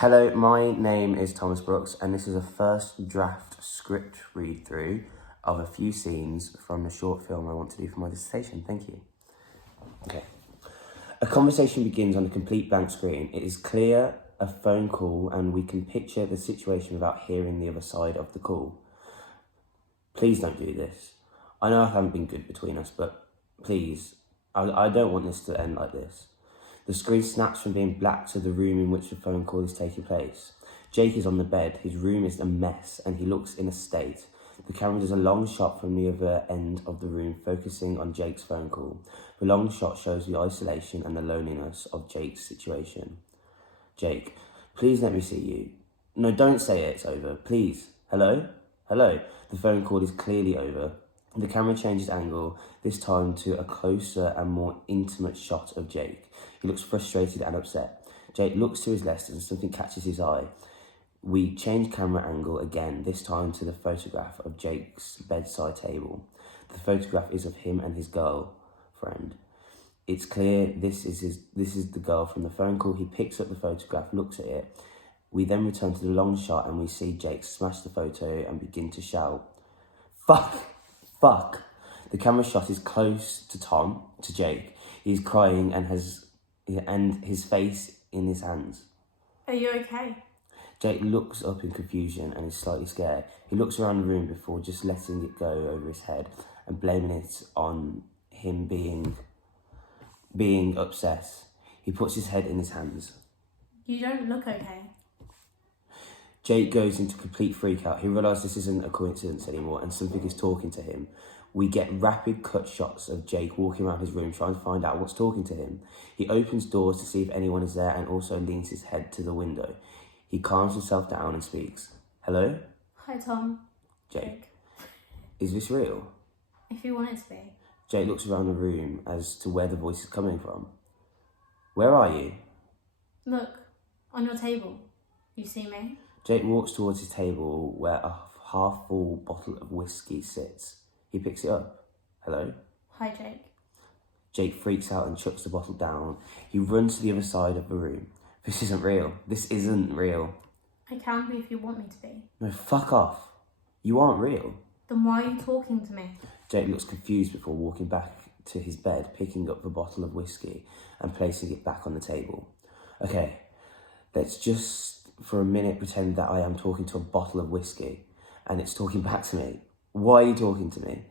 Hello, my name is Thomas Brooks, and this is a first draft script read-through of a few scenes from a short film I want to do for my dissertation. Thank you. Okay. A conversation begins on a complete blank screen. It is clear a phone call, and we can picture the situation without hearing the other side of the call. Please don't do this. I know I haven't been good between us, but please, I don't want this to end like this. The screen snaps from being black to the room in which the phone call is taking place. Jake is on the bed. His room is a mess and he looks in a state. The camera does a long shot from the other end of the room, focusing on Jake's phone call. The long shot shows the isolation and the loneliness of Jake's situation. Jake, please let me see you. No, don't say it's over, please. Hello? Hello? The phone call is clearly over. The camera changes angle, this time to a closer and more intimate shot of Jake. He looks frustrated and upset. Jake looks to his left and something catches his eye. We change camera angle again, this time to the photograph of Jake's bedside table. The photograph is of him and his girlfriend. It's clear this is the girl from the phone call. He picks up the photograph, looks at it. We then return to the long shot and we see Jake smash the photo and begin to shout, "Fuck! Fuck!" The camera shot is close to Jake. He's crying and his face in his hands. Are you okay? Jake looks up in confusion and is slightly scared. He looks around the room before just letting it go over his head and blaming it on him being upset. He puts his head in his hands. You don't look okay. Jake goes into complete freak out. He realises this isn't a coincidence anymore and something is talking to him. We get rapid cut shots of Jake walking around his room trying to find out what's talking to him. He opens doors to see if anyone is there and also leans his head to the window. He calms himself down and speaks. "Hello?" Hi, Tom. Jake. "Is this real?" If you want it to be. Jake looks around the room as to where the voice is coming from. "Where are you?" Look, on your table. You see me? Jake walks towards his table where a half-full bottle of whiskey sits. He picks it up. "Hello?" Hi, Jake. Jake freaks out and chucks the bottle down. He runs to the other side of the room. "This isn't real. This isn't real." I can be if you want me to be. "No, fuck off. You aren't real." Then why are you talking to me? Jake looks confused before walking back to his bed, picking up the bottle of whiskey and placing it back on the table. "Okay, let's just for a minute pretend that I am talking to a bottle of whiskey and it's talking back to me. Why are you talking to me?"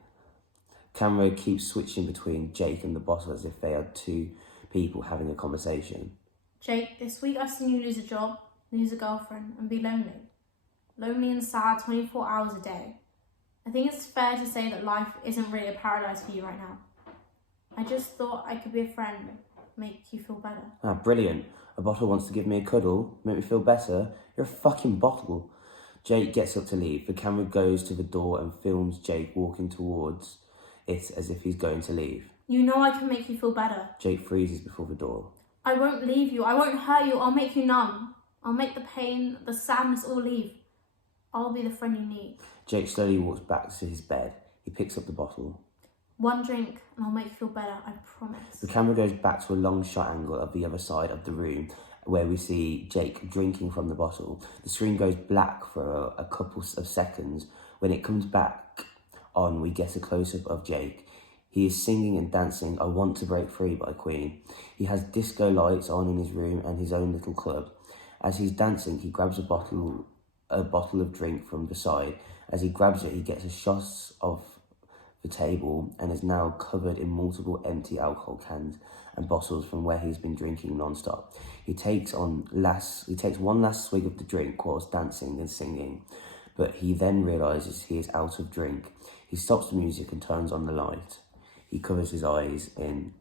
Camera keeps switching between Jake and the bottle as if they are two people having a conversation. Jake, this week I've seen you lose a job, lose a girlfriend, and be lonely. Lonely and sad 24 hours a day. I think it's fair to say that life isn't really a paradise for you right now. I just thought I could be a friend, make you feel better. "Ah, brilliant. A bottle wants to give me a cuddle, make me feel better. You're a fucking bottle." Jake gets up to leave. The camera goes to the door and films Jake walking towards it as if he's going to leave. You know I can make you feel better. Jake freezes before the door. I won't leave you. I won't hurt you. I'll make you numb. I'll make the pain, the sadness all leave. I'll be the friend you need. Jake slowly walks back to his bed. He picks up the bottle. One drink and I'll make you feel better, I promise. The camera goes back to a long shot angle of the other side of the room where we see Jake drinking from the bottle. The screen goes black for a couple of seconds. When it comes back on, we get a close-up of Jake. He is singing and dancing "I Want to Break Free" by Queen. He has disco lights on in his room and his own little club. As he's dancing, he grabs a bottle of drink from the side. As he grabs it, he gets a shot of the table and is now covered in multiple empty alcohol cans and bottles from where he's been drinking non-stop. He takes one last swig of the drink whilst dancing and singing, but he then realises he is out of drink. He stops the music and turns on the light. He covers his eyes in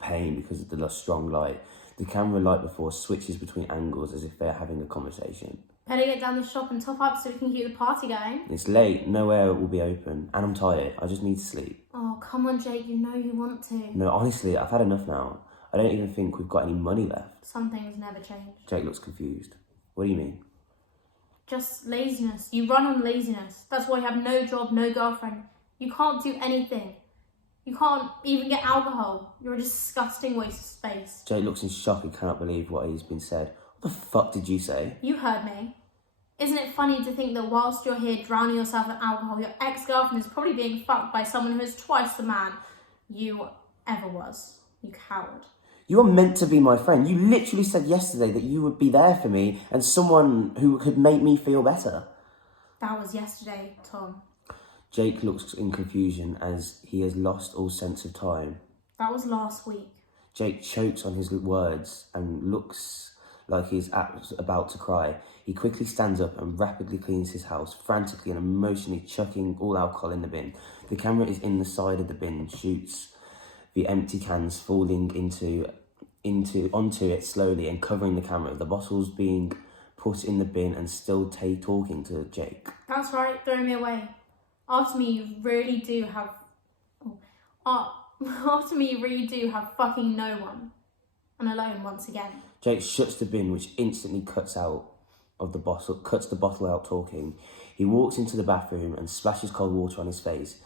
pain because of the strong light. The camera light before switches between angles as if they're having a conversation. Better get down the shop and top up so we can keep the party going. It's late, nowhere will be open, and I'm tired. I just need to sleep. Oh, come on, Jake, you know you want to. No, honestly, I've had enough now. I don't even think we've got any money left. Some things never change. Jake looks confused. "What do you mean?" Just laziness. You run on laziness. That's why you have no job, no girlfriend. You can't do anything. You can't even get alcohol. You're a disgusting waste of space. Jake looks in shock and cannot believe what has been said. "What The fuck did you say? You heard me. Isn't it funny to think that whilst you're here drowning yourself in alcohol, your ex-girlfriend is probably being fucked by someone who is twice the man you ever was? You coward. You are meant to be my friend. You literally said yesterday that you would be there for me and someone who could make me feel better. That was yesterday, Tom. Jake looks in confusion as he has lost all sense of time. That was last week. Jake chokes on his words and looks like he's about to cry. He quickly stands up and rapidly cleans his house, frantically and emotionally chucking all alcohol in the bin. The camera is in the side of the bin, shoots the empty cans falling onto it slowly and covering the camera. The bottles being put in the bin and still talking to Jake. That's right, throw me away. After me, you really do have... After me, you really do have fucking no one. And alone once again. Jake shuts the bin, which instantly cuts the bottle out talking. He walks into the bathroom and splashes cold water on his face.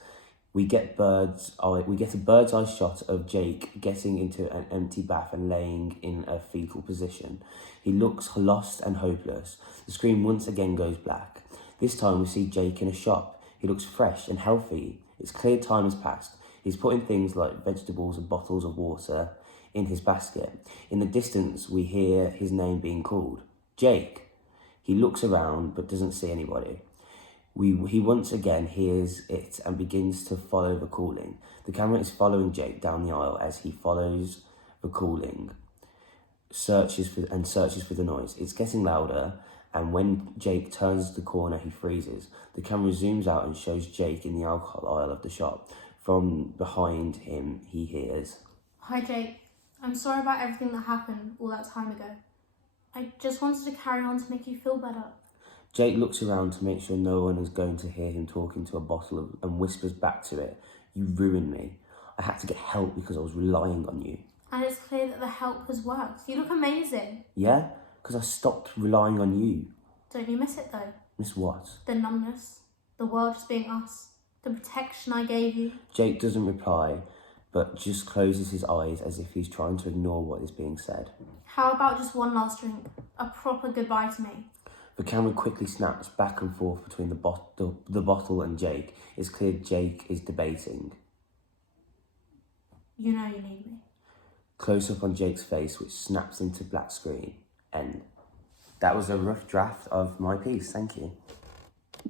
We get a bird's eye shot of Jake getting into an empty bath and laying in a fetal position. He looks lost and hopeless. The screen once again goes black. This time we see Jake in a shop. He looks fresh and healthy. It's clear time has passed. He's putting things like vegetables and bottles of water in his basket. In the distance, we hear his name being called. Jake. He looks around but doesn't see anybody. He once again hears it and begins to follow the calling. The camera is following Jake down the aisle as he follows the calling, searches for the noise. It's getting louder, and when Jake turns the corner, he freezes. The camera zooms out and shows Jake in the alcohol aisle of the shop. From behind him, he hears, "Hi, Jake. I'm sorry about everything that happened all that time ago. I just wanted to carry on to make you feel better." Jake looks around to make sure no one is going to hear him talking to a bottle and whispers back to it, "You ruined me. I had to get help because I was relying on you." And it's clear that the help has worked. You look amazing. Yeah? Because I stopped relying on you. Don't you miss it though? Miss what? The numbness, the world just being us, the protection I gave you. Jake doesn't reply, but just closes his eyes as if he's trying to ignore what is being said. How about just one last drink? A proper goodbye to me. The camera quickly snaps back and forth between the bottle and Jake. It's clear Jake is debating. You know you need me. Close up on Jake's face, which snaps into black screen. End. That was a rough draft of my piece. Thank you.